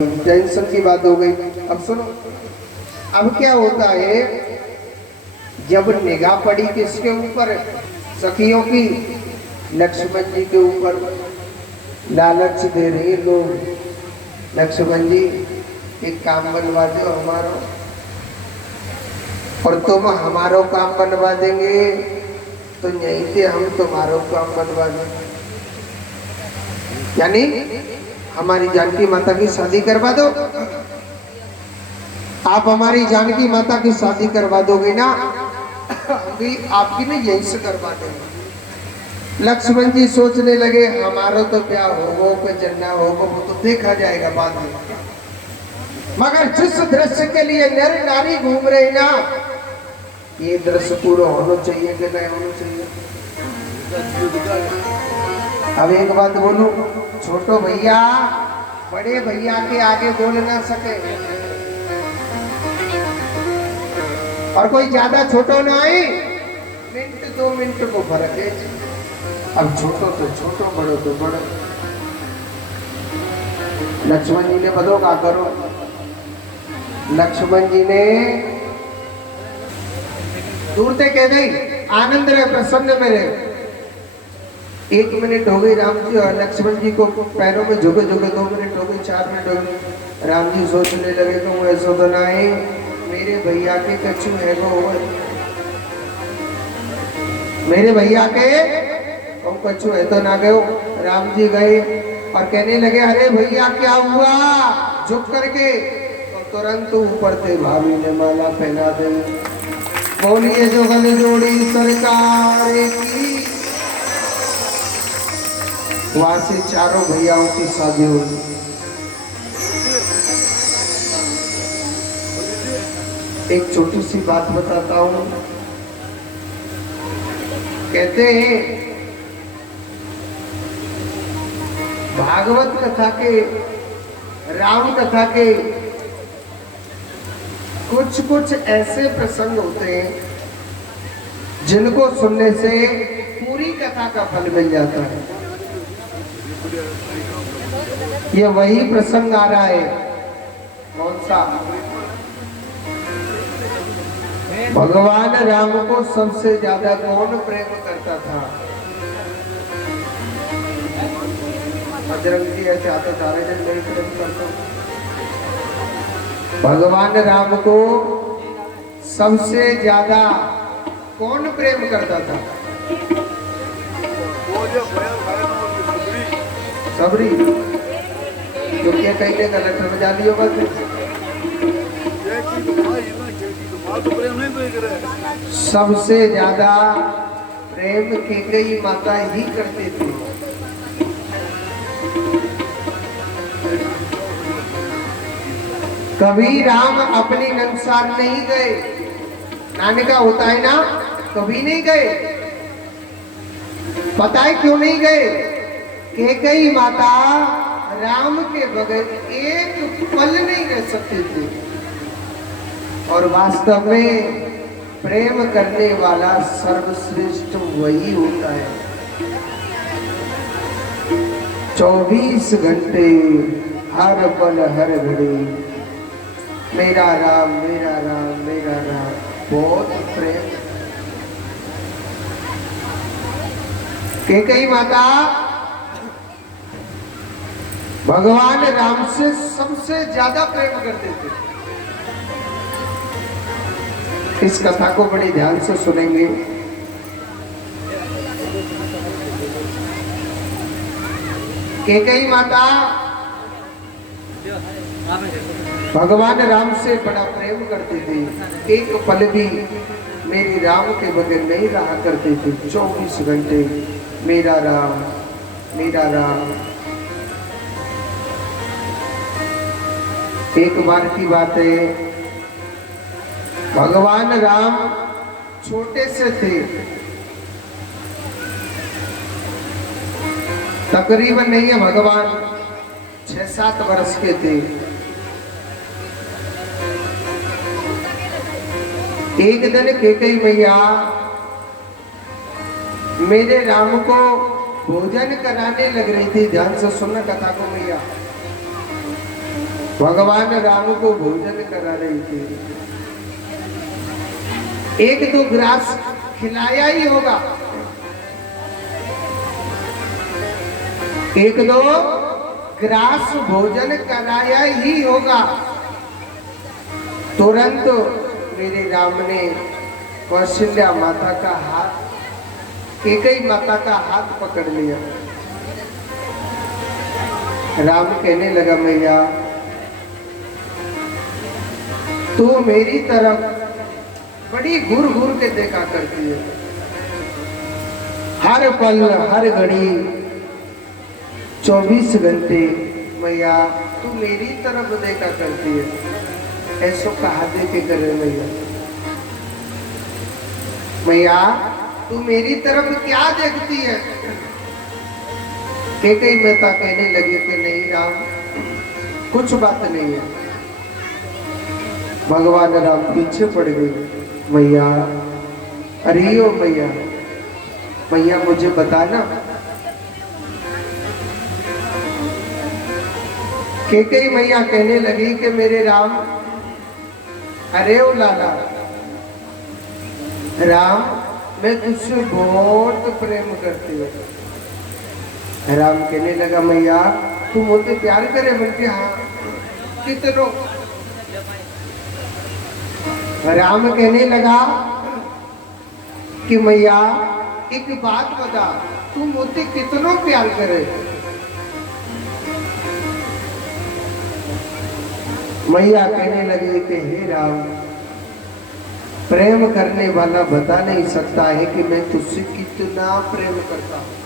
Tension की बात हो गई। अब सुनो, अब क्या होता है, जब निगाह पड़ी किसके ऊपर, सखियों की, लक्ष्मण जी के ऊपर। लालच दे रहे लोग, लक्ष्मण जी एक काम बनवा दो हमारा, और तुम हमारो काम बनवा देंगे तो यहीं से हम तुम्हारो काम बनवा देंगे। यानी हमारी जानकी माता की शादी करवा दो, आप हमारी जानकी माता की शादी करवा दोगे ना, अभी आपकी ना यहीं से करवा देंगे। लक्ष्मण जी सोचने लगे हमारा तो क्या होगा कि जन्ना होगा वो तो देखा जाएगा बाद में, मगर जिस दृश्य के लिए नर नारी घूम रहे ना, ये दृश्य पूरा होना चाहिए कि नहीं होना चाहिए। अब एक बात बोलूं, छोटो भैया बड़े भैया के आगे बोल ना सके, और कोई ज्यादा छोटो ना आई, मिनट 2 मिनट को फर्क है। अब छोटो तो छोटो, बड़ो तो बड़ो। लक्ष्मण जी ने बदो का करो, लक्ष्मण जी ने दूर से कह दी आनंद रहे, प्रसन्न में रहे। 1 मिनट हो गई, राम जी और लक्ष्मण जी को पैरों में झुके झुके 2 मिनट हो गए, 4 मिनट हो गए। राम जी सोचने लगे तो ऐसा तो ना है, मेरे भैया के कछु है वो, मेरे भैया के कछु है तो ना गयो। राम जी गए और कहने लगे अरे भैया क्या हुआ, झुक करके, तो तुरंत ऊपर से भाभी ने माला पहना दी। बोलिए जो गले जोड़ी सरकार की। वहां से चारों भैयाओं की शादी हुई। एक छोटी सी बात बताता हूं, कहते हैं भागवत कथा के, राम कथा के कुछ कुछ ऐसे प्रसंग होते हैं जिनको सुनने से पूरी कथा का फल मिल जाता है। ये वही प्रसंग आ रहा है, कौन सा? भगवान राम को सबसे ज्यादा कौन प्रेम करता था? बजरंग जी ऐसे आते सारे दिन मेरी प्रेम करता हूं। भगवान राम को सबसे ज्यादा कौन प्रेम करता था? सबरी, तो क्या कहीं कलेक्टर में जा लियो बस। सबसे ज्यादा प्रेम कैकेयी माता ही करते थे। कभी राम अपनी नंसार नहीं गए, नाने का होता है ना, कभी नहीं गए। पता है क्यों नहीं गए? कैकेयी माता राम के बगैर एक पल नहीं रह सकते थे, और वास्तव में प्रेम करने वाला सर्वश्रेष्ठ वही होता है। 24 घंटे हर पल हर घड़ी मेरा राम मेरा राम मेरा राम, बहुत प्रेम। कैकेयी माता भगवान राम से सबसे ज्यादा प्रेम करते थे। इस कथा को बड़े ध्यान से सुनेंगे। कैकेयी माता भगवान राम से बड़ा प्रेम करते थे, एक पल भी मेरी राम के बगैर नहीं रहा करते थे। 24 घंटे मेरा राम मेरा राम। एक बार की बात है, भगवान राम छोटे से थे, तकरीबन नहीं है, भगवान 6-7 वर्ष के थे। एक दिन कैकेयी मैया मेरे राम को भोजन कराने लग रही थी। ध्यान से सुनना कथा को मैया। भगवान राम को भोजन करा रही थी। एक दो ग्रास खिलाया ही होगा, एक दो ग्रास भोजन कराया ही होगा। तुरंत मेरे राम ने कौशल्या माता का हाथ, कैकेयी माता का हाथ पकड़ लिया। राम कहने लगा, मैया तू मेरी तरफ बड़ी घूर घूर के देखा करती है, हर पल हर घड़ी 24 घंटे मैया तू मेरी तरफ देखा करती है। ऐसो कहा दे के करे मैया, मैया तू मेरी तरफ क्या देखती है? कैकेयी माता कहने लगी कि नहीं राम, कुछ बात नहीं है। भगवान राम पीछे पड़ गए। मैया, अरे ओ मैया, मैया मुझे बताना। कैकेयी मैया कहने लगी कि मेरे राम, अरे ओ लाला राम, मैं तुझसे बहुत प्रेम करती हूँ। राम कहने लगा, मैया तू मुझे प्यार करे? बोलते हाँ, कितनो? राम कहने लगा कि मैया एक बात बता, तू मुझे कितनो प्यार करे? मैया कहने लगी कि हे राम, प्रेम करने वाला बता नहीं सकता है कि मैं तुझसे कितना प्रेम करता हूं,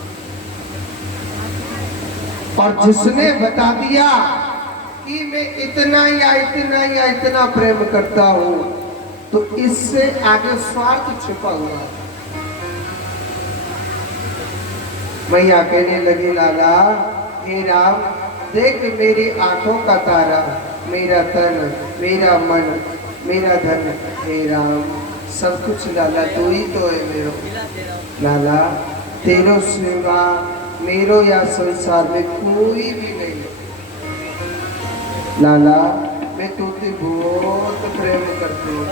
और जिसने बता दिया कि मैं इतना या इतना या इतना प्रेम करता हूं, तो इससे आगे स्वार्थ छिपा हुआ है। मैया कहने लगी, लाला हे राम, देख मेरी आंखों का तारा, मेरा तन, मेरा मन, मेरा धन, हे राम, सब कुछ लाला तू ही तो है मेरो। लाला तेरो सिवा मेरो या संसार में कोई भी नहीं। लाला मैं तुझसे बहुत प्रेम करती हूँ।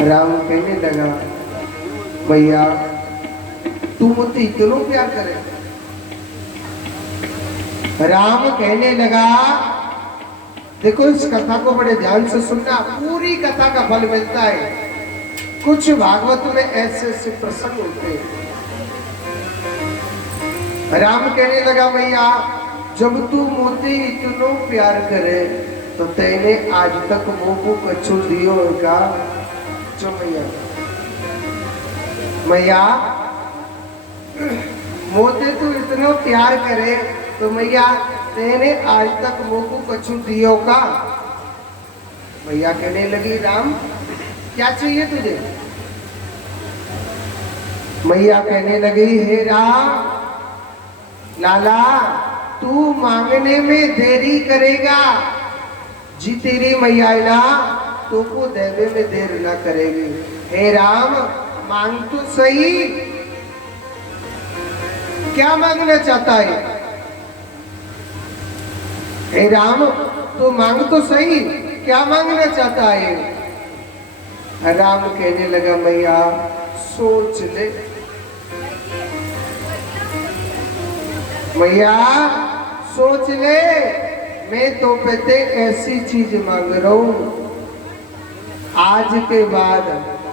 राम कहने लगा, भैया तू मुझसे इतना प्यार करे? राम कहने लगा, देखो इस कथा को बड़े ध्यान से सुनना, पूरी कथा का फल मिलता है। कुछ भागवत में ऐसे ऐसे प्रसंग होते हैं। राम कहने लगा, भैया जब तू मुझे इतना प्यार करे तो तेने आज तक मुंह को कछु दियो का? जो मैया, मैया मोते तू इतना प्यार करे तो मैया तेने आज तक मुंह को कछु दियो का? मैया कहने लगी, राम क्या चाहिए तुझे? मैया कहने लगी, हे राम, लाला तू मांगने में देरी करेगा, जी तेरी मैया ना तो को देने में देर ना करेगी। हे राम मांग तो सही, क्या मांगना चाहता है? हे राम तो मांग तो सही, क्या मांगना चाहता है? राम कहने लगा, मैया सोच ले। मैया सोच ले, मैं तो पते ऐसी चीज मांग रहा हूं, आज के बाद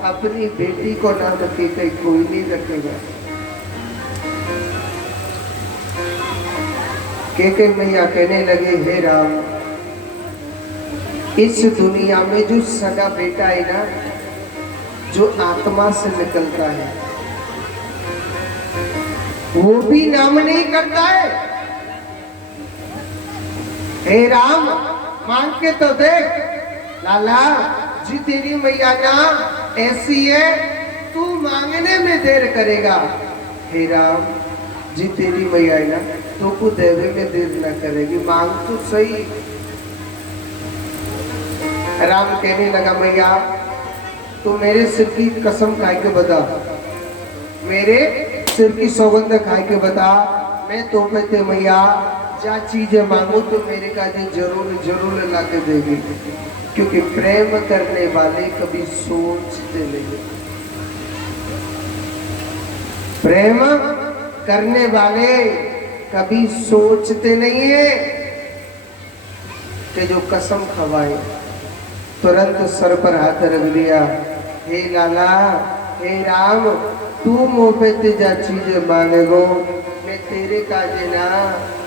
अपनी बेटी को ना रखे कहीं कोई नहीं रखेगा। कैकेयी मैया कहने लगे, हे राम, इस दुनिया में जो सगा बेटा है ना, जो आत्मा से निकलता है, वो भी नाम नहीं करता है। हे राम मांग के तो देख। लाला जी तेरी मैया ना ऐसी है, तू मांगने में देर करेगा। हे राम जी तेरी मैया ना तो को देवे में देर ना करेगी, मांग तो सही। राम कहने लगा, मैया तू मेरे सिर की कसम खाए के बता, मेरे सिर की सौगंध खाए के बता, मैं तो पे मैया जा चीजें मांगो तो मेरे का जी जरूर जरूर ला के देगी, क्योंकि प्रेम करने वाले कभी सोचते नहीं। प्रेम करने वाले कभी सोचते नहीं है कि जो कसम खवाए तुरंत सर पर हाथ रख दिया, हे लाला हे राम तू मुँह पे तेजा चीज मांगेगो मैं तेरे काजे ना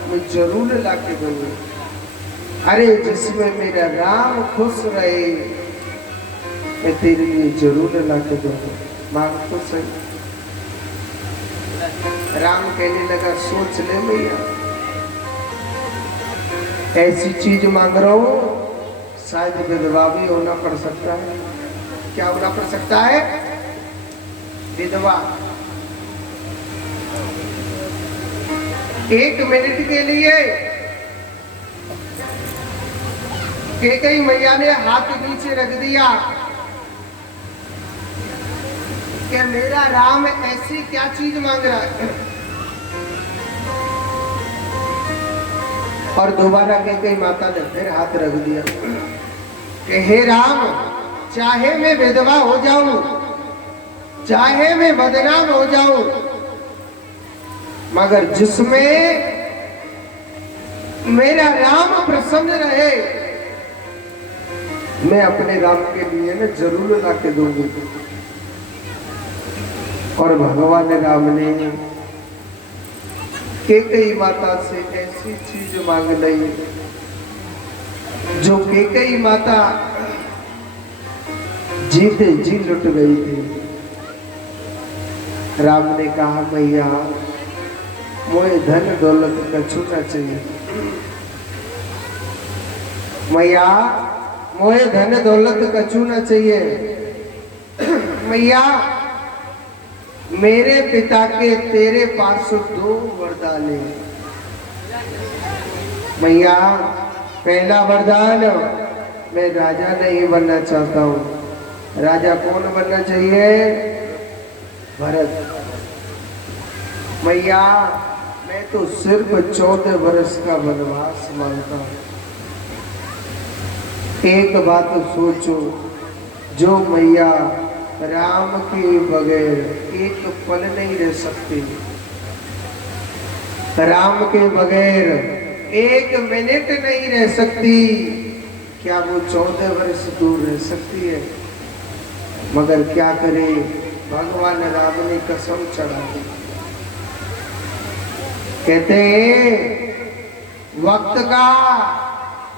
मैं जरूर ला के दूंगी। अरे जिसमें मेरा राम खुश रहे मैं तेरे लिए जरूर ला के दूंगा, मांग तो सही। राम कहने लगा सोच ले भैया, ऐसी चीज मांग रहा हूं शायद विधवा भी होना पड़ सकता है। क्या होना पड़ सकता है? विधवा। 1 मिनट के लिए कैकेयी मैया ने हाथ नीचे रख दिया कि मेरा राम ऐसी क्या चीज मांग रहा है। और दोबारा कैकेयी माता ने फिर हाथ रख दिया कि हे राम चाहे मैं विधवा हो जाऊं, चाहे मैं बदनाम हो जाऊं, मगर जिसमें मेरा राम प्रसन्न रहे मैं अपने राम के लिए ना जरूर ला के दूंगी। और भगवान राम ने कैकेयी माता से ऐसी चीज मांग ली जो कैकेयी माता जीते जी लुट गई थी। राम ने कहा मैया मुझे धन दौलत का छूटा चाहिए, मैया मुझे धन दौलत का छूना चाहिए। मैया मेरे पिता के तेरे पास 2 वरदान है। मैया पहला वरदान मैं राजा नहीं बनना चाहता हूँ। राजा कौन बनना चाहिए? भरत। मैया मैं तो सिर्फ 14 वर्ष का वनवास मांगता हूँ। एक बात सोचो, जो मैया राम के बगैर एक पल नहीं रह सकती, राम के बगैर 1 मिनट नहीं रह सकती, क्या वो 14 वर्ष दूर रह सकती है? मगर क्या करे, भगवान राम ने कसम चढ़ा दी। कहते वक्त का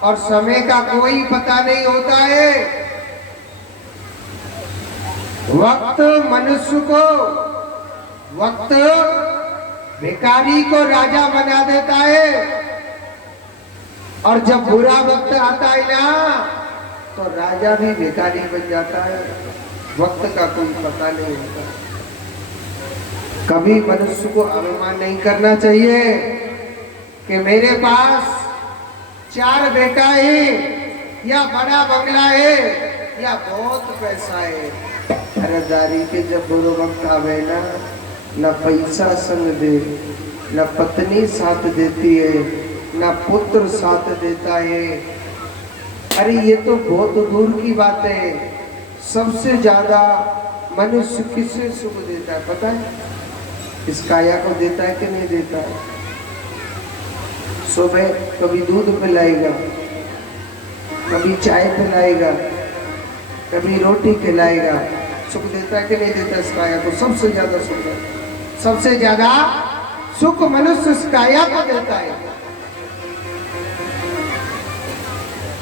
और समय का कोई पता नहीं होता है। वक्त मनुष्य को, वक्त भिखारी को राजा बना देता है, और जब बुरा वक्त आता है ना तो राजा भी भिखारी बन जाता है। वक्त का कोई पता नहीं होता। कभी मनुष्य को अभिमान नहीं करना चाहिए कि मेरे पास 4 बेटा है, या बड़ा बंगला है, या बहुत पैसा है। खरीदारी के जब बुरा वक्त आवे ना, न पैसा संग दे, न पत्नी साथ देती है, न पुत्र साथ देता है। अरे ये तो बहुत दूर की बात है। सबसे ज्यादा मनुष्य किसे सुख देता है पता है? इस काया को देता है कि नहीं देता है? सुबह कभी दूध पिलाएगा, कभी चाय पिलाएगा, कभी रोटी खिलाएगा। सुख देता है कि नहीं देता इस काया को? सबसे ज्यादा सुख है, सबसे ज्यादा सुख मनुष्य इस काया को देता है।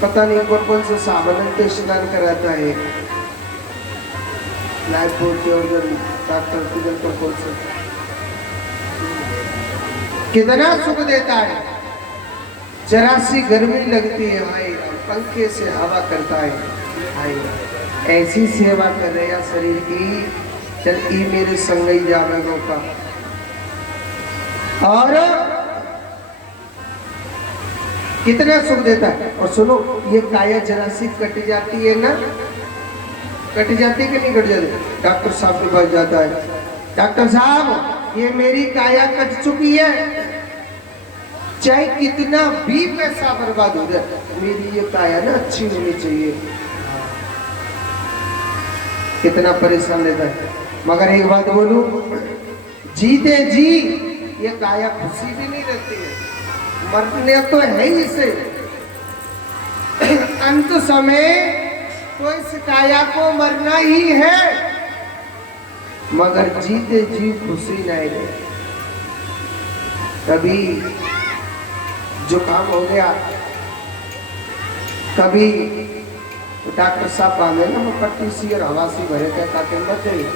पता नहीं कौन कौन से साबुन पे स्नान कराता है, लाइफ बोलते और डॉक्टर किधर पर कौन से कितना सुख देता है। जरा सी गर्मी लगती है भाई, पंखे से हवा करता है भाई। ऐसी सेवा कर रहे हैं शरीर की, चल ई मेरे संग ही जावेगो का। और कितना सुख देता है। और सुनो, ये काया जरा सी कट जाती है ना, कट जाती है कि नहीं कट जाती? डॉक्टर साहब के पास जाता है, डॉक्टर साहब ये मेरी काया कट चुकी है। चाहे कितना भी पैसा बर्बाद हो जाए, मेरी ये काया ना अच्छी होनी चाहिए। कितना परेशान रहता है। मगर एक बात बोलूं, जीते जी ये काया खुशी भी नहीं रहती है, मरने तो है ही इसे। अंत समय तो इस काया को मरना ही है, मगर जीते जी खुशी नहीं रहती। कभी जुकाम हो गया, कभी तो डॉक्टर साहब बांधे ना मैं पट्टी सी और हवा सी भरे थे ताकि मत जाइए,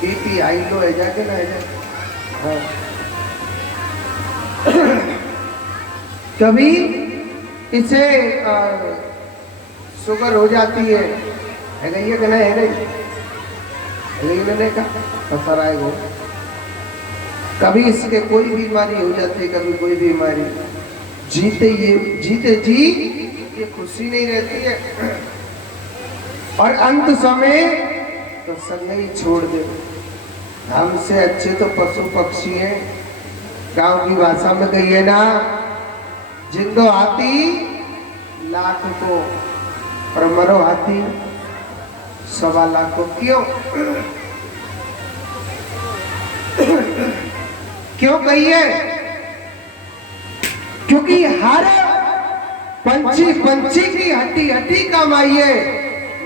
बीपी हाई लो है जाके ना है जा। हाँ। कभी इसे शुगर हो जाती है गई है कि नहीं, है नहीं मैंने कहा पसर आएगा। कभी इसके कोई बीमारी हो जाती है, कभी कोई बीमारी। जीते जी ये खुशी नहीं रहती है, और अंत समय तो संग ही छोड़ दे। हमसे अच्छे तो पशु पक्षी हैं। गांव की भाषा में कहिए ना, जिंदो हाथी लाख को और मरो हाथी 1.25 लाख को। क्यों क्यों कहिए? क्योंकि हर पंछी की हड्डी काम आई है,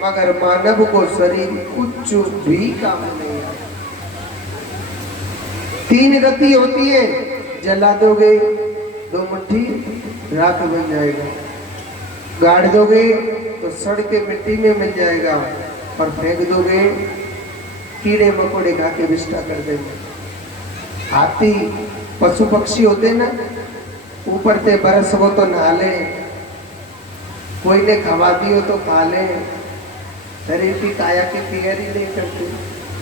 मगर मानव को शरीर कुछ भी काम नहीं है। 3 गति होती है, जला दोगे 2 मुट्ठी राख बन जाएगा, गाड़ दोगे तो सड़ के मिट्टी में मिल जाएगा, और फेंक दोगे कीड़े मकोड़े खा के विष्टा कर देंगे। हाथी पशु पक्षी होते ना, ऊपर से बरस वो तो नहा ले, कोई ने खवा दियो तो खा ले, शरीर की काया की केयर ही नहीं करते।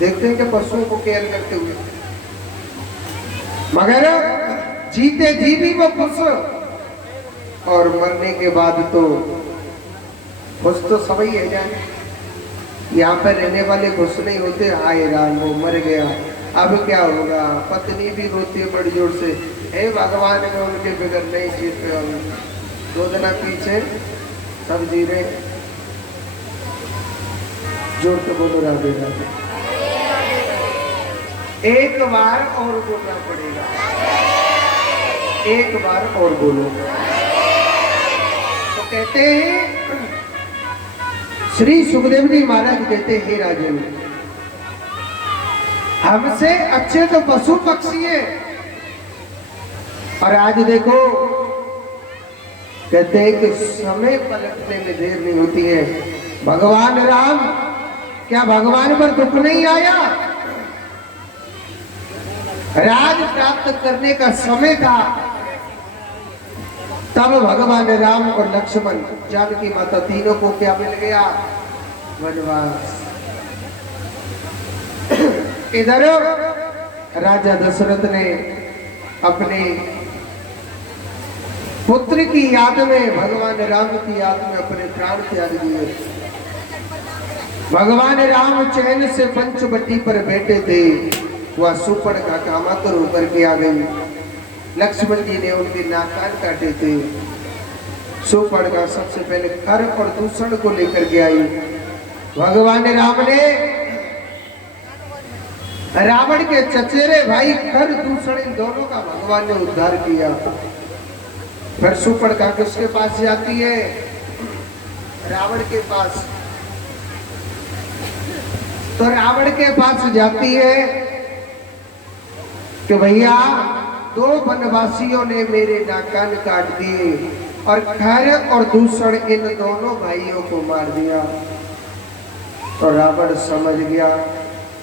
देखते हैं कि पशुओं को केयर करते हुए, मगर जीते जी भी वो खुश, और मरने के बाद तो खुश तो सभी है जाने। यहाँ पर रहने वाले खुश नहीं होते, हाय राम वो मर गया अब क्या होगा। पत्नी भी रोती है बड़ी जोर से, हे भगवान में उनके बगैर नहीं जी पे। 2 दिन पीछे सब जी रहे। जोर से बोलो राधे राधे। एक बार और बोलना पड़ेगा, एक बार और बोलो। तो कहते हैं श्री सुखदेव जी महाराज कहते हैं, हे राजन, हमसे अच्छे तो पशु पक्षी है, और आज देखो कहते हैं कि समय पलटने में देर नहीं होती है। भगवान राम, क्या भगवान पर दुख नहीं आया? राज प्राप्त करने का समय था, तब भगवान राम और लक्ष्मण जानकी माता तीनों को क्या मिल गया? वनवास। इधर राजा दशरथ ने अपने पुत्र की याद में, भगवान राम की याद में अपने प्राण त्याग दिए। भगवान राम चैन से पंचवटी पर बैठे थे, वह सुपर्णखा कामातुर होकर के आ गई। लक्ष्मण जी ने उनके नाक कान काटे थे। सुपर्णखा सबसे पहले खर और दूषण को लेकर के आई। भगवान राम ने रावण के चचेरे भाई खर दूषण इन दोनों का भगवान ने उद्धार किया। फिर सुपर्णखा किसके पास जाती है? रावण के पास। तो रावण के पास जाती है कि भैया 2 वनवासियों ने मेरे नाक कान काट दिए और खर और दूषण इन दोनों भाइयों को मार दिया। तो रावण समझ गया,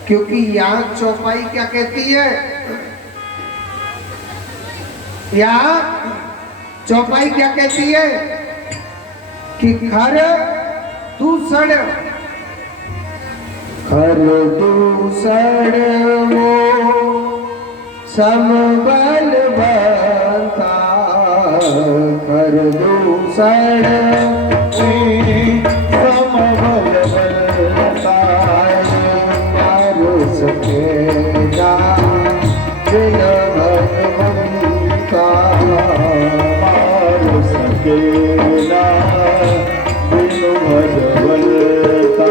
क्योंकि यहाँ चौपाई क्या कहती है? यहाँ चौपाई क्या कहती है? कि खर दूषण, खर दूषण वो समबलवंता, खर दूषण समबलवंता, मारो सकेगा बिन भगवंता। सकेला बिनु भगवंता।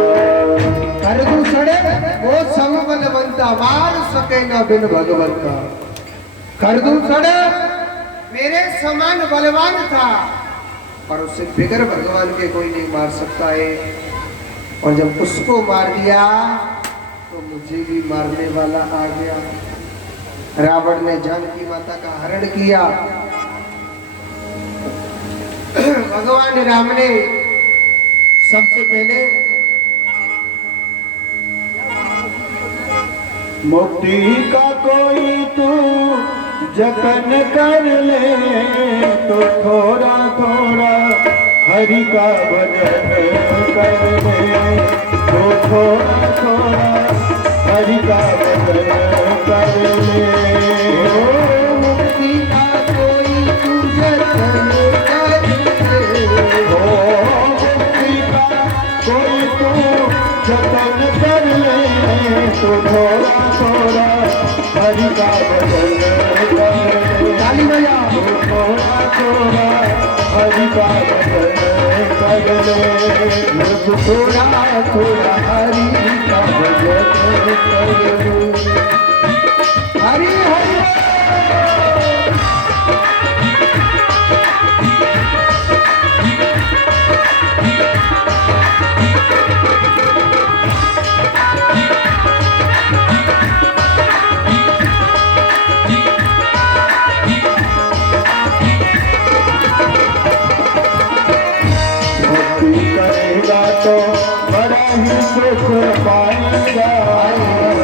खरदू सड़े वो सब बलवंता, मार सके न बिन भगवंता। खरदू सड़े मेरे समान बलवान था, पर उसे बिगर भगवान के कोई नहीं मार सकता है। और जब उसको मार दिया तो मुझे भी मारने वाला आ गया। रावण ने जानकी माता का हरण किया। भगवान राम ने सबसे पहले मुक्ति का कोई तू जतन कर ले, तो थोड़ा थोड़ा हरि का भजन कर ले, तो थोड़ा थोड़ा हरि का भजन कर ले। मुक्ति का कोई तू जतन कर ले, मुक्ति का कोई तू जतन कर ले, तो थोड़ा थोड़ा हरि का भजन कर ले। ताली बजा। तो थोड़ा थोड़ा हरि का भजन कर ले, थोड़ा थोड़ा हरि का भजन कर ले। हरि हरि करेगा तो बड़ा ही सुख पाएगा,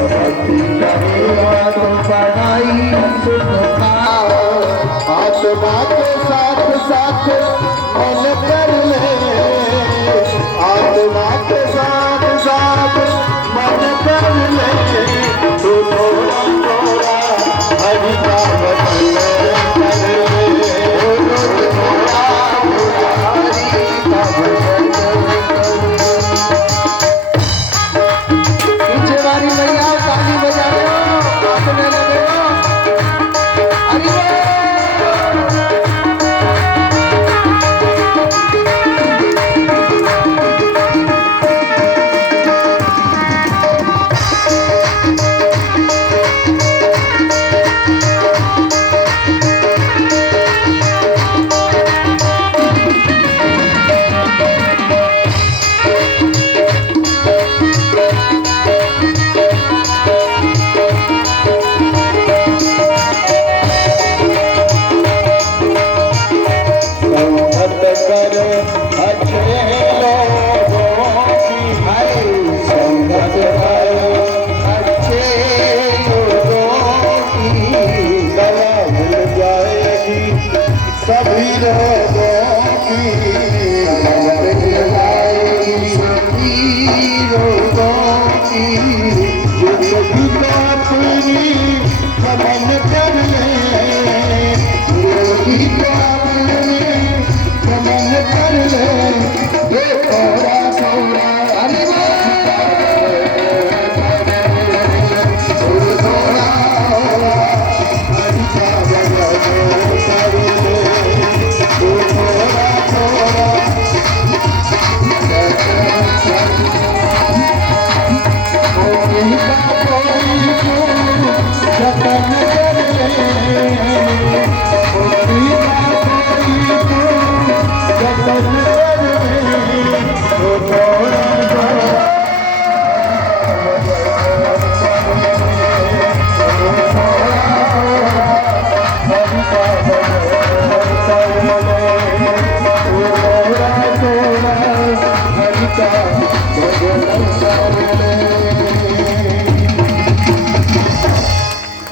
भक्ति करेगा तो बड़ा ही सुख पाएगा। आत्मा के साथ साथ मन कर ले, आत्मा के साथ साथ मन कर ले, तो थोड़ा थोड़ा हरि का भजन कर ले, तो थोड़ा थोड़ा हरि का भजन कर ले। पीछे वाली मैया ताली बजा रहे हो, नाचने लगे हो। हरि बोल। संगत कर अच्छे लोगों की, संगत कर अच्छे लोगों की, दया मिल जाएगी सभी लोगों की, दया मिल जाएगी सभी लोगों की। जो सभी को अपनी समन कर ले, सभी को अपनी समन कर ले, ये थोड़ा थोड़ा हरि थोड़ा हरि का भजन कर ले, तो थोड़ा थोड़ा मुक्ति का कोई तू जतन कर ले, मुक्ति का कोई तू जतन कर ले, तो थोड़ा थोड़ा हरि का भजन कर ले, तो थोड़ा थोड़ा हरि का भजन कर ले।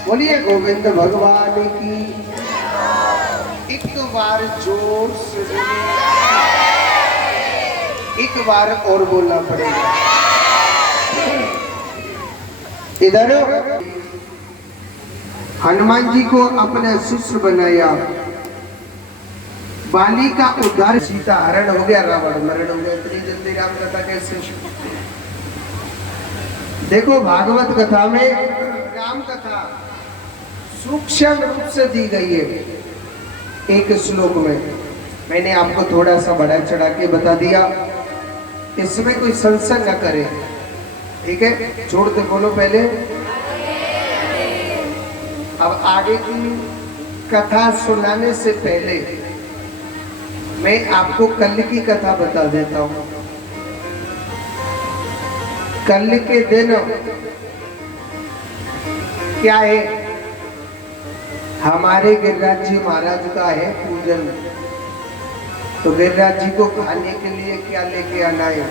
बोलिए गोविंद भगवान की। एक बार जोर से बोलिए। एक बार और बोलना पड़ेगा। इधर हनुमान जी को अपना शिष्य बनाया। बाली का उद्धार, सीता हरण हो गया, रावण मरण हो गया। इतनी जल्दी राम कथा कैसे? देखो भागवत कथा में राम कथा सूक्ष्म रूप से दी गई है एक श्लोक में। मैंने आपको थोड़ा सा बढ़ा चढ़ा के बता दिया, इसमें कोई संशय न करे, ठीक है? जोड़ के बोलो पहले। अब आगे की कथा सुनाने से पहले मैं आपको कल की कथा बता देता हूं। कल के दिन क्या है, हमारे गिरिराज जी महाराज का है पूजन। तो गिरिराज जी को खाने के लिए क्या लेके आना है?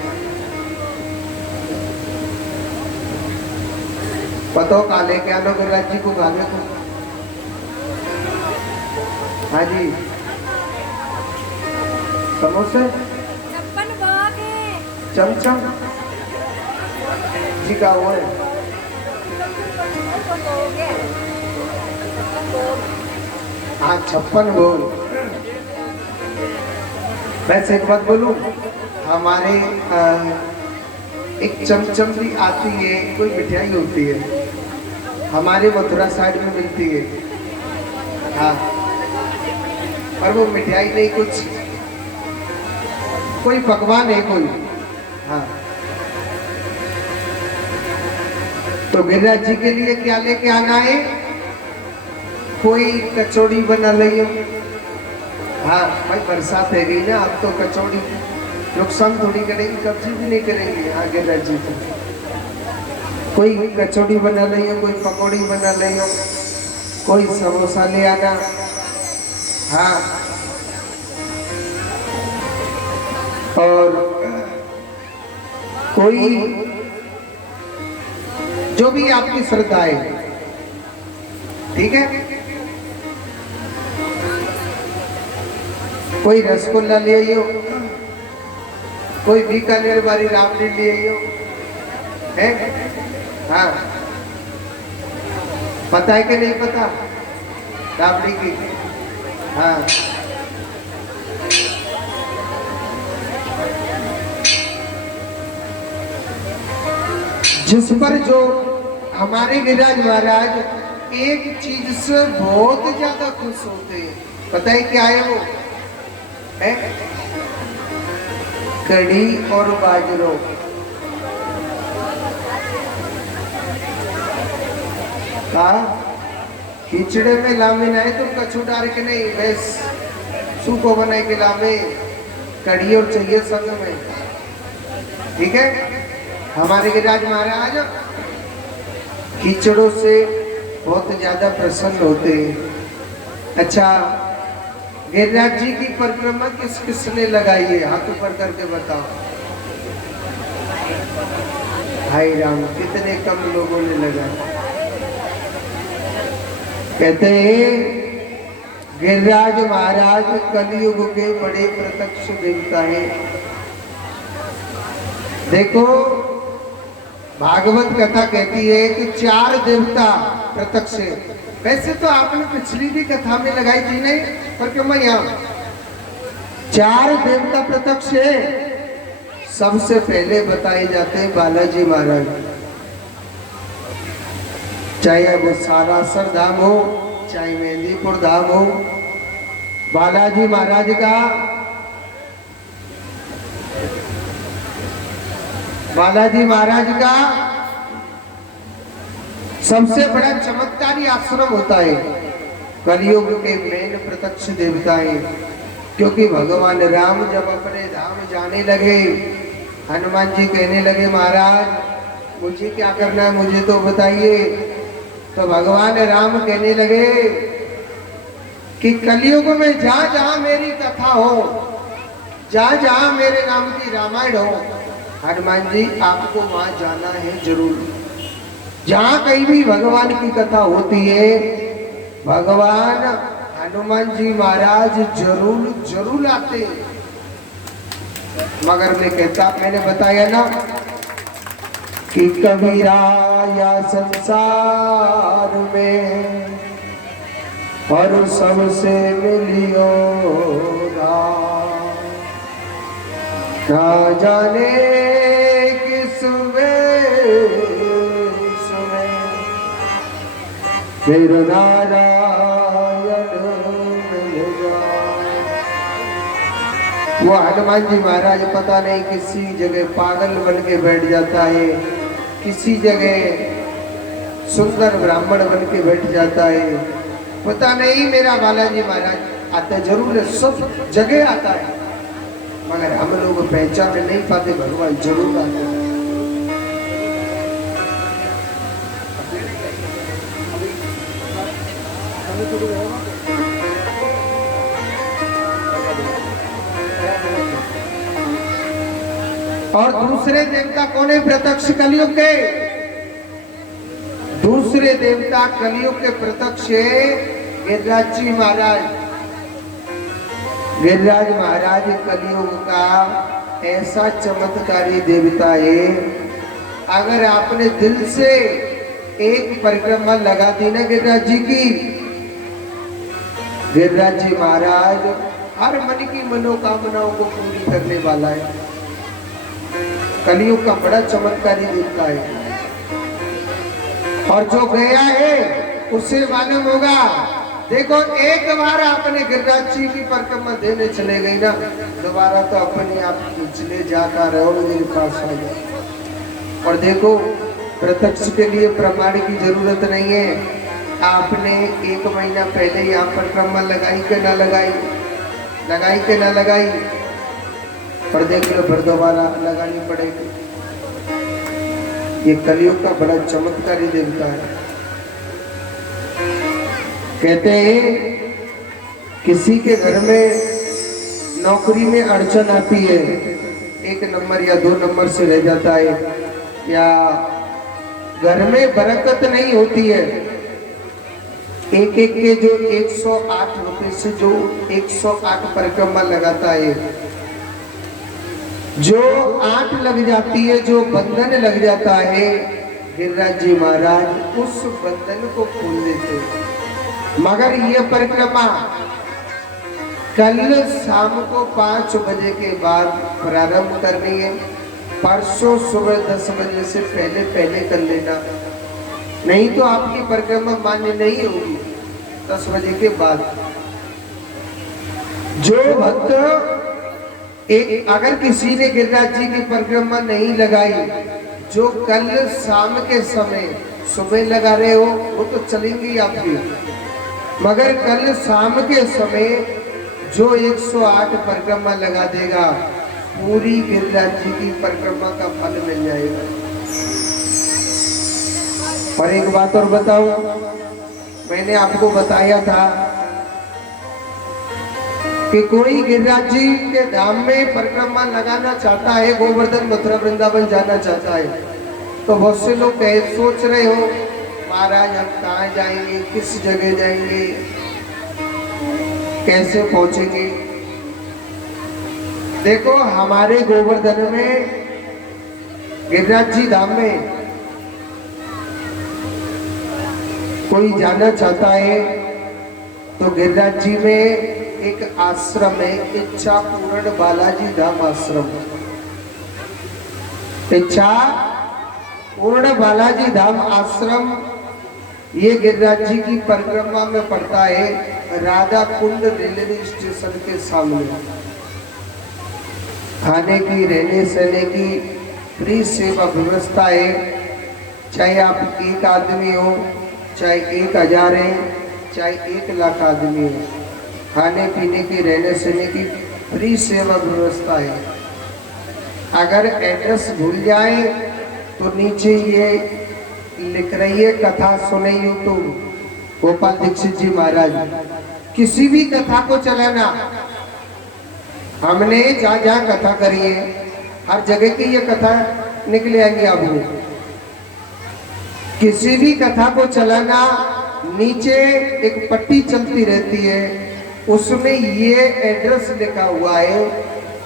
पता हो कहा लेके आना गिरिराज जी को खाने को? हाँ जी, समोसे, चमचम जी का वो है। हाँ 56 भोग। वैसे एक बात बोलूं, हमारे एक चमचम भी आती है, कोई मिठाई होती है हमारे मथुरा साइड में मिलती है। हाँ, और वो मिठाई नहीं, कुछ कोई पकवान है कोई। हाँ, तो गिरिराज जी के लिए क्या लेके आना है? कोई कचौड़ी बना लियो। हाँ भाई, बरसात है गई ना, अब तो कचौड़ी नुकसान थोड़ी करेगी, कब्जी भी नहीं करेंगे। हाँ गिरिराज जी को कोई कचौड़ी बना लियो, कोई पकौड़ी बना लियो, कोई समोसा ले आना। हाँ, और कोई जो भी आपकी श्रद्धा है, ठीक है? कोई रसगुल्ला ले आइयो, कोई बीकानेर वाली राबड़ी ले आइयो, है? हाँ, पता है कि नहीं पता राबड़ी की? हाँ, जिस पर जो हमारे गिरिराज महाराज एक चीज से बहुत ज्यादा खुश होते हैं, पता है क्या है वो? है कढ़ी और बाजरो। खिचड़े में लामे नहीं तो कछू डाल के नहीं, बस सूखो बनाए के लामे, कढ़ी और चाहिए संग में, ठीक है? हमारे गिरिराज महाराज खिचड़ों से बहुत ज्यादा प्रसन्न होते हैं। अच्छा, गिरिराज जी की परिक्रमा किस किसने लगाई है? हाथ ऊपर करके बताओ। हाय राम, कितने कम लोगों ने लगाया। कहते हैं गिरिराज महाराज कलयुग के बड़े प्रत्यक्ष देवता हैं। देखो, भागवत कथा कहती है कि 4 देवता प्रत्यक्ष है। वैसे तो आपने पिछली भी कथा में लगाई थी नहीं, पर क्यों मैं यहाँ 4 देवता प्रत्यक्ष है। सबसे पहले बताए जाते हैं बालाजी महाराज, चाहे वो सारासर धाम हो, चाहे मेहंदीपुर धाम हो। बालाजी महाराज का सबसे बड़ा चमत्कारी आश्रम होता है। कलयुग के मेन प्रत्यक्ष देवता है, क्योंकि भगवान राम जब अपने धाम जाने लगे, हनुमान जी कहने लगे महाराज मुझे क्या करना है, मुझे तो बताइए। तो भगवान राम कहने लगे कि कलयुग में जहां जहां मेरी कथा हो, जहां जहां मेरे नाम की रामायण हो, हनुमान जी आपको वहां जाना है जरूर। जहां कहीं भी भगवान की कथा होती है, भगवान हनुमान जी महाराज जरूर जरूर आते हैं। मगर मैं कहता, मैंने बताया ना कि कबीरा या संसार में और सबसे मिलियो ना जाने किस वेश में फिर नारायण मिल जाए। वो हनुमान जी महाराज पता नहीं किसी जगह पागल बन के बैठ जाता है, किसी जगह सुंदर ब्राह्मण बन के बैठ जाता है, पता नहीं। मेरा बालाजी महाराज आता जरूर है, सब जगह आता है, मगर हम लोग पहचान नहीं पाते, भगवान जरूर आते हैं। और दूसरे देवता कौन है प्रत्यक्ष कलयुग के? दूसरे देवता कलयुग के प्रत्यक्ष गिरिराज जी महाराज। गिरिराज महाराज कलयुग का ऐसा चमत्कारी देवता है, अगर आपने दिल से एक परिक्रमा लगा दी ना गिरिराज जी की, गिरिराज जी महाराज हर मन की मनोकामनाओं को पूरी करने वाला है। कलयुग का बड़ा चमत्कारी देवता है, और जो गया है उसे मालूम होगा। देखो एक बार आपने गिरिराज जी की परिक्रमा देने चले गई ना, दोबारा तो अपने आप खींचने जाता रहो, मेरे पास आ जाओ। और देखो प्रत्यक्ष के लिए प्रमाण की जरूरत नहीं है। आपने 1 महीना पहले यहाँ परिक्रमा लगाई के ना लगाई, लगाई के ना लगाई, पर देख लो फिर दोबारा लगानी पड़ेगी। ये कलयुग का बड़ा चमत्कारी देवता है। कहते हैं किसी के घर में नौकरी में अड़चन आती है, 1 नंबर या 2 नंबर से रह जाता है, या घर में बरकत नहीं होती है, एक एक के जो 108 रुपए से जो 108 परिक्रमा लगाता है, जो 8 लग जाती है, जो बंधन लग जाता है, गिरिराज जी महाराज उस बंधन को खोल देते हैं। मगर ये परिक्रमा कल शाम को 5 बजे के बाद प्रारंभ करनी है। परसों सुबह 10 बजे से पहले पहले कर लेना, नहीं तो आपकी परिक्रमा मान्य नहीं होगी 10 बजे के बाद। जो भक्त एक अगर किसी ने गिरिराज जी की परिक्रमा नहीं लगाई, जो कल शाम के समय सुबह लगा रहे हो वो तो चलेंगी आपकी, मगर कल शाम के समय जो 108 परिक्रमा लगा देगा, पूरी गिरिराज जी की परिक्रमा का फल मिल जाएगा। और एक बात और बताऊं, मैंने आपको बताया था कि कोई गिरिराज जी के धाम में परिक्रमा लगाना चाहता है, गोवर्धन मथुरा वृंदावन जाना चाहता है, तो बहुत से लोग सोच रहे हो महाराज हम कहाँ जाएंगे, किस जगह जाएंगे, कैसे पहुंचेंगे। देखो हमारे गोवर्धन में गिरिराज जी धाम में कोई जाना चाहता है तो गिरिराज जी में एक आश्रम है, इच्छा पूर्ण बालाजी धाम आश्रम। इच्छा पूर्ण बालाजी धाम आश्रम ये गिरिराज जी की परिक्रमा में पड़ता है, राधा कुंड रेलवे स्टेशन के सामने। खाने की रहने सहने की फ्री सेवा व्यवस्था है, चाहे आप 1 आदमी हो, चाहे 1000 है, चाहे 1 लाख आदमी हो, खाने पीने की रहने सहने की फ्री सेवा व्यवस्था है। अगर एड्रेस भूल जाए तो नीचे ये लिख रही है कथा सुने यूट्यूब गोपाल दीक्षित जी महाराज। किसी भी कथा को चलाना, हमने जहाँ जहाँ कथा करी है हर जगह की ये कथा निकले आएंगी आपको। किसी भी कथा को चलाना, नीचे एक पट्टी चलती रहती है, उसमें ये एड्रेस लिखा हुआ है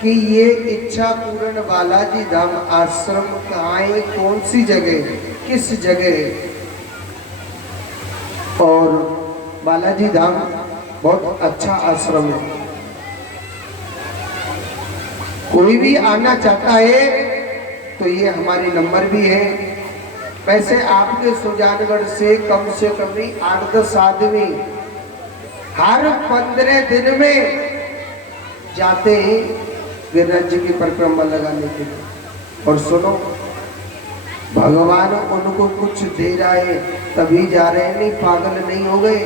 कि ये इच्छा पूर्ण बालाजी धाम आश्रम कहाँ है, कौन सी जगह, किस जगह है। और बालाजी धाम बहुत अच्छा आश्रम है, कोई भी आना चाहता है तो ये हमारे नंबर भी है। वैसे आपके सुजानगढ़ से कम नहीं 8-10 आदमी हर 15 दिन में जाते हैं, गिरिराज जी की परिक्रमा लगाने के लिए। और सुनो, भगवान उनको कुछ दे रहा है तभी जा रहे हैं, नहीं पागल नहीं हो गए।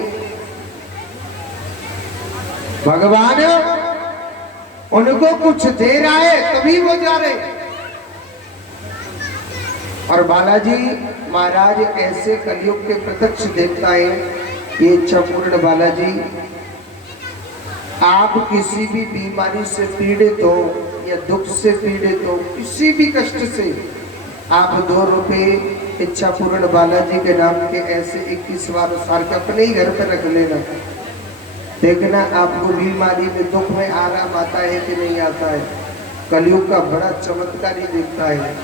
भगवान उनको कुछ दे रहा है तभी वो जा रहे हैं। और बालाजी महाराज ऐसे कलयुग के प्रत्यक्ष देवता है। ये इच्छा पूर्ण बालाजी, आप किसी भी बीमारी से पीड़ित हो या दुख से पीड़ित हो, किसी भी कष्ट से, आप 2 रुपए इच्छा पूर्ण बालाजी के नाम के ऐसे 21 बार उसार के अपने ही घर पर रख लेना। देखना आपको बीमारी में दुख में आराम आता है कि नहीं आता है। कलयुग का बड़ा चमत्कारी दिखता है।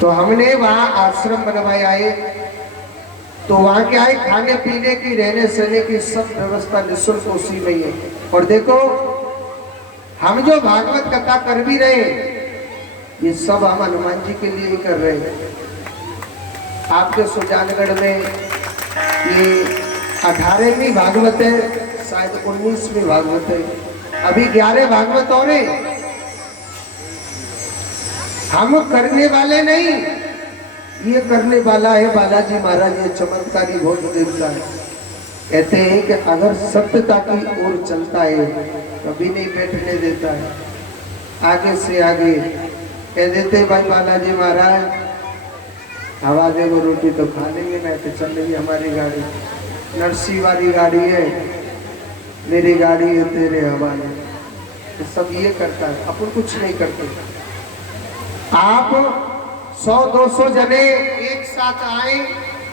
तो हमने वहाँ आश्रम बनवाया है, तो वहाँ क्या है, खाने पीने की, रहने सहने की सब व्यवस्था निःशुल्क उसी में ही है। और देखो, हम जो भागवत कथा कर भी रहे हैं, ये सब हम हनुमान जी के लिए ही कर रहे हैं। आपके सुजानगढ़ में ये 18वीं भागवत है, शायद 19वीं भागवत है, अभी 11 भागवत और हैं। हम करने वाले नहीं, ये करने वाला है बालाजी महाराज। ये चमत्कारी बहुत देवता है। कहते हैं कि अगर सत्यता की ओर चलता है कभी नहीं बैठने देता है, आगे से आगे कह देते भाई बालाजी महाराज हवा दे वो रोटी तो खा लेंगे, मैं तो चल रही हमारी गाड़ी, नरसी वाली गाड़ी है, मेरी गाड़ी है तेरे हवाले। तो सब ये करता है, अपन कुछ नहीं करते। आप 100-200 जने एक साथ आए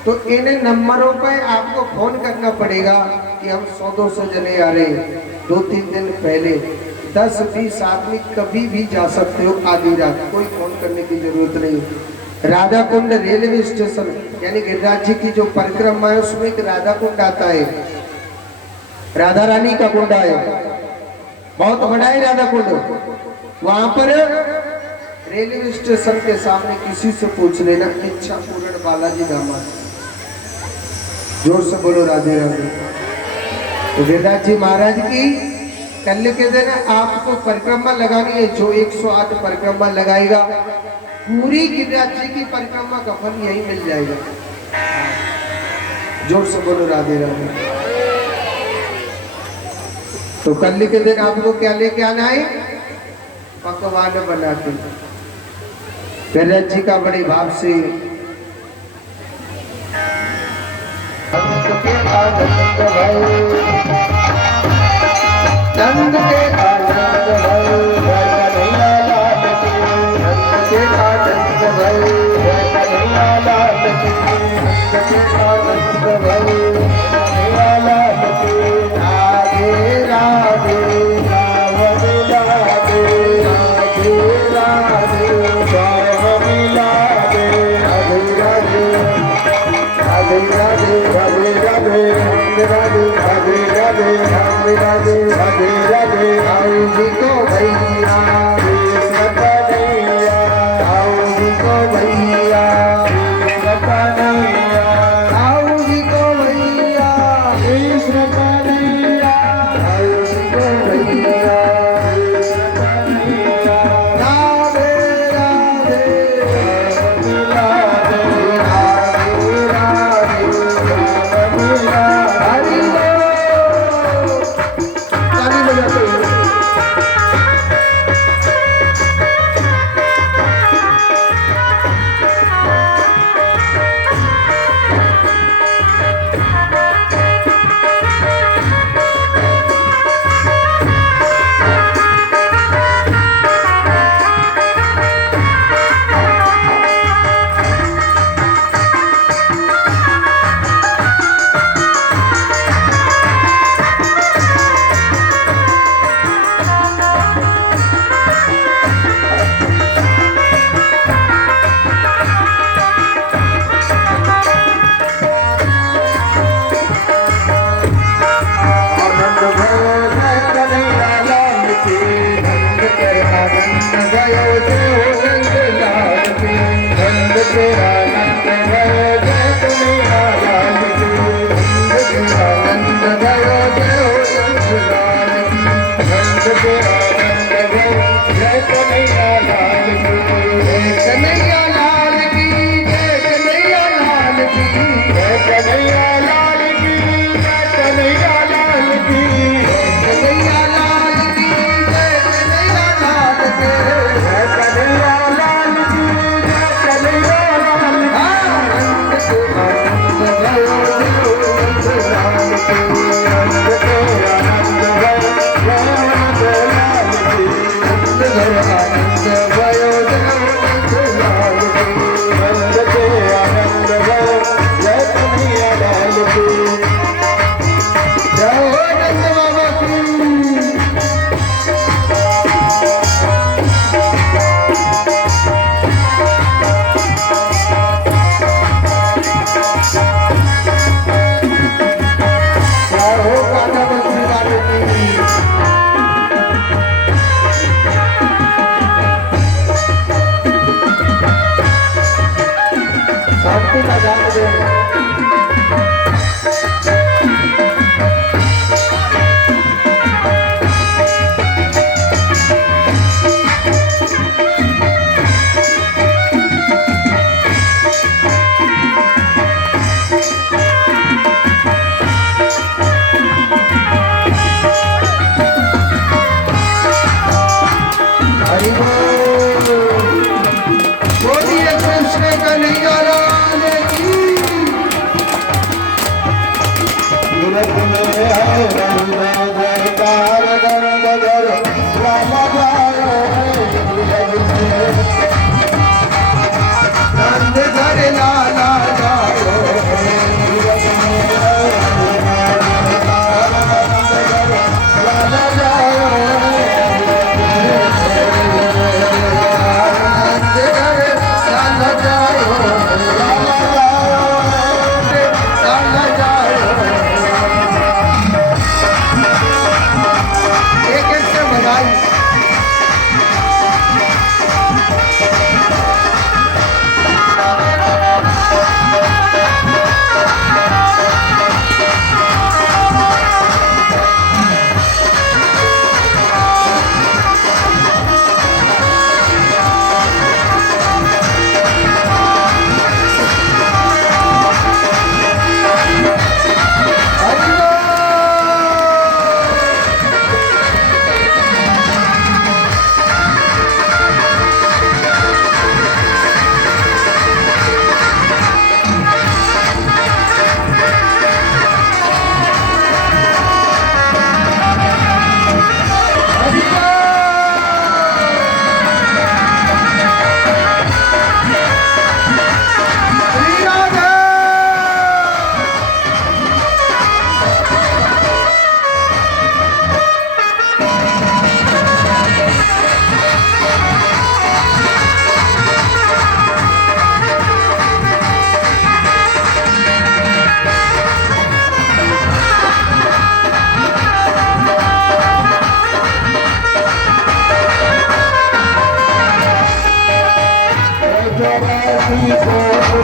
तो इन नंबरों पर आपको फोन करना पड़ेगा कि हम 100-200 जने आ रहे हैं। 2-3 दिन पहले 10-20 आदमी कभी भी जा सकते हो आधी रात, कोई फोन करने की जरूरत नहीं। राधा कुंड रेलवे स्टेशन यानी गिरिराज जी की जो परिक्रमा है उसमें एक राधा कुंड आता है, राधा रानी का कुंड है, बहुत बड़ा है राधा कुंड। वहां पर रेलवे स्टेशन के सामने किसी से पूछ लेना, इच्छा पूर्ण बालाजी धामा। जोर से बोलो राधे राधे। तो गिरिराज जी महाराज की कल के दिन आपको परिक्रमा लगानी है। जो 108 परिक्रमा लगाएगा, पूरी गिरिराज जी की परिक्रमा का फल यही मिल जाएगा। जोर से बोलो राधे राधे। तो कल के दिन आपको क्या लेके आना है, पकवान बना के गिरिराज जी का बड़े भाव से नंद के आनंद भय, नंद के आनंद भय, कन्हैया लाल की, नंद के आनंद भय, कन्हैया लाल की, नंद के आनंद भय, कन्हैया लाल की। राधे राधे राम राधे, राधे राधे राम राधे, राधे राधे राधे राधे राधे राधे राधे राधे राधे राधे राधे राधे। आओ जी को भैया कृष्ण कन्हैया, आओ जी को भैया कृष्ण कन्हैया, आओ जी को भैया कृष्ण कन्हैया, आओ जी को भैया कृष्ण कन्हैया। राधे राधे राधे राधे हरि बोल। ताली बजाते हुए आनंद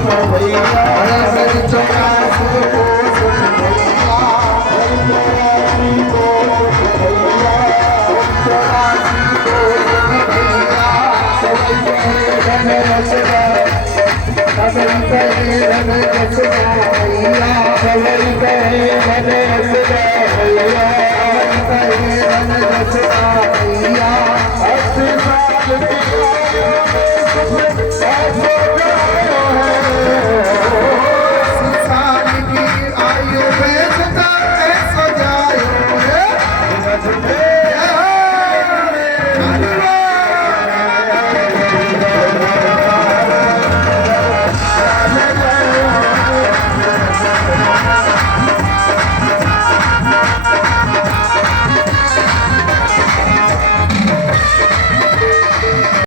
भैया हर 84 कोस भैया 84 कोस भैया 84 कोस भैया सभी कहे धन रसदा सभी कहे धन रसदा भैया सभी कहे धन रसदा भैया सभी कहे धन रसदा